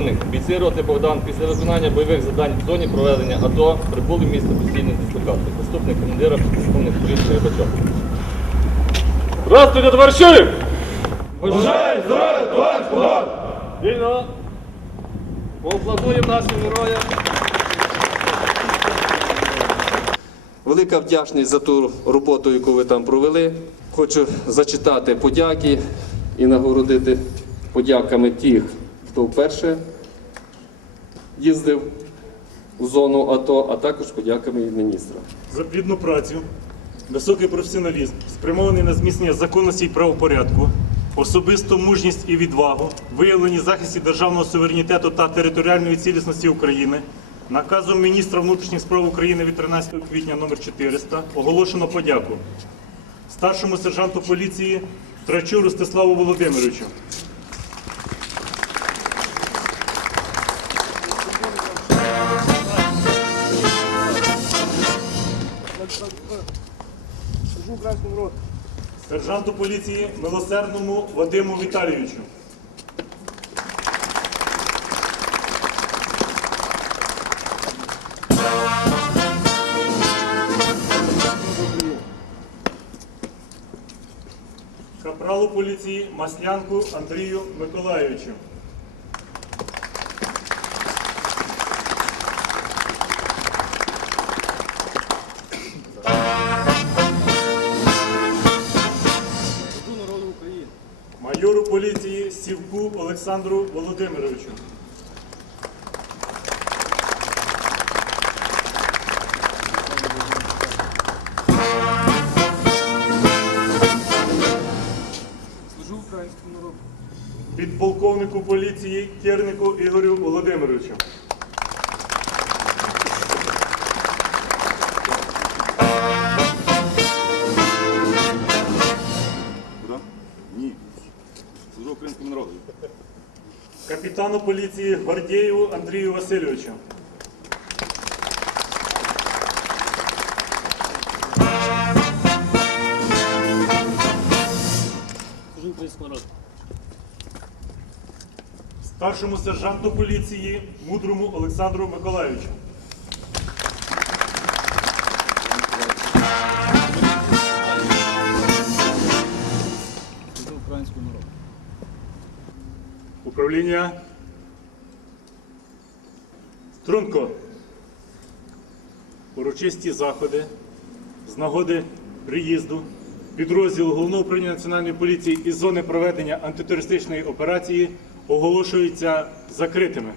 Бійці роти Богдан після виконання бойових завдань в зоні проведення АТО прибули в місто постійної дислокації. Заступник командира підполковник поліції Рибачок. Здравствуйте, товариші! Бажаю здоров'я, товариш Богдан! Вільно! Поаплодуємо нашим героям. Велика вдячність за ту роботу, яку ви там провели. Хочу зачитати подяки і нагородити подяками тих, хто вперше їздив у зону АТО, а також подяками і міністра. за плідну працю, високий професіоналізм, спрямований на зміцнення законності і правопорядку, особисту мужність і відвагу, виявлені захисті державного суверенітету та територіальної цілісності України. Наказом міністра внутрішніх справ України від 13 квітня номер 400 оголошено подяку старшому сержанту поліції Трачу Ростиславу Володимировичу. Сержанту поліції милосердному Вадиму Віталійовичу. Капралу поліції Маслянку Андрію Миколайовичу. Олександру Володимировичу. Служу українському народу. Підполковнику поліції Кернику Ігорю Володимировичу. Українському. Капітану поліції Гордєєву Андрію Васильовичу. Старшому сержанту поліції Мудрому Олександру Миколайовичу. Служу українському народу. Управління Струнко. Урочисті заходи з нагоди приїзду підрозділу Головного управління Національної поліції із зони проведення антитерористичної операції оголошуються закритими.